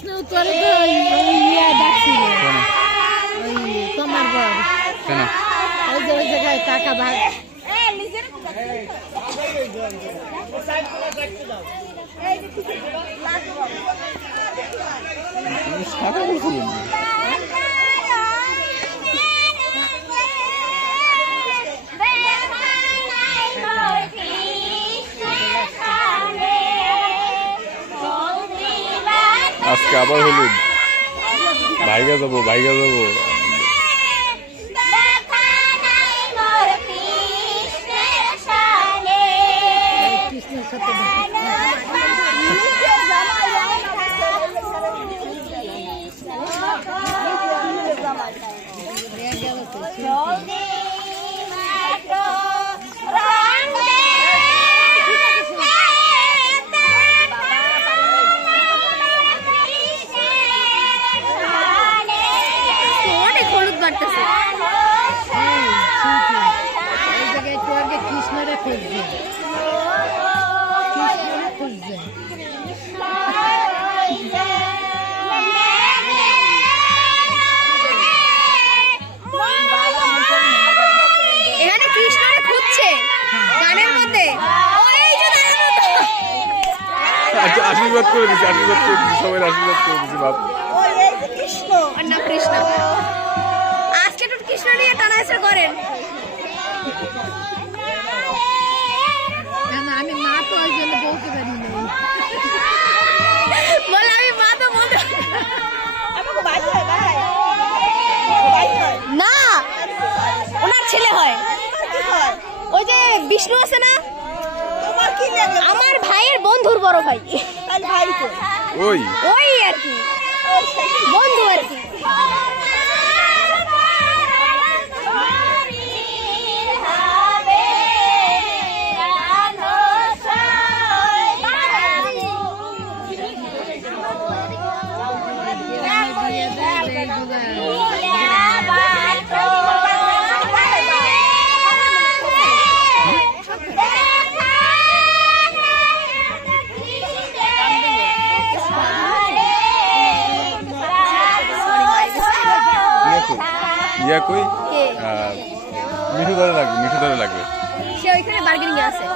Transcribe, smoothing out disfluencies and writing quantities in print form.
প্রশ্ন উত্তরে তো ইয়া ডাকছিল ওই তোমার বড় কেন ওই যে ওই জায়গায় টাকা ভাগ আজকে আবার হলুদ ভাইগা যাবো কৃষ্ণের সাথে কৃষ্ণরে খুঁজছে এখানে কৃষ্ণরে খুঁজছে গানের মধ্যে আশীর্বাদ করে দিচ্ছি সবাই আশীর্বাদ করে দিচ্ছি বাপ কৃষ্ণ আর নাম কৃষ্ণ আজকে তো কৃষ্ণ নিয়ে টানাহেসা করেন আমি মা তো ওই জন্য বলতে পারি বলে আমি মা তো বলতে না ওনার ছেলে হয় ওই যে বিষ্ণু আছে না আমার ভাইয়ের বন্ধুর বড় ভাই ওই ওই আর কি বন্ধু আর কি ইয়া কই মিঠু ধরে লাগবে সে ওইখানে বার্গেনিং এ আছে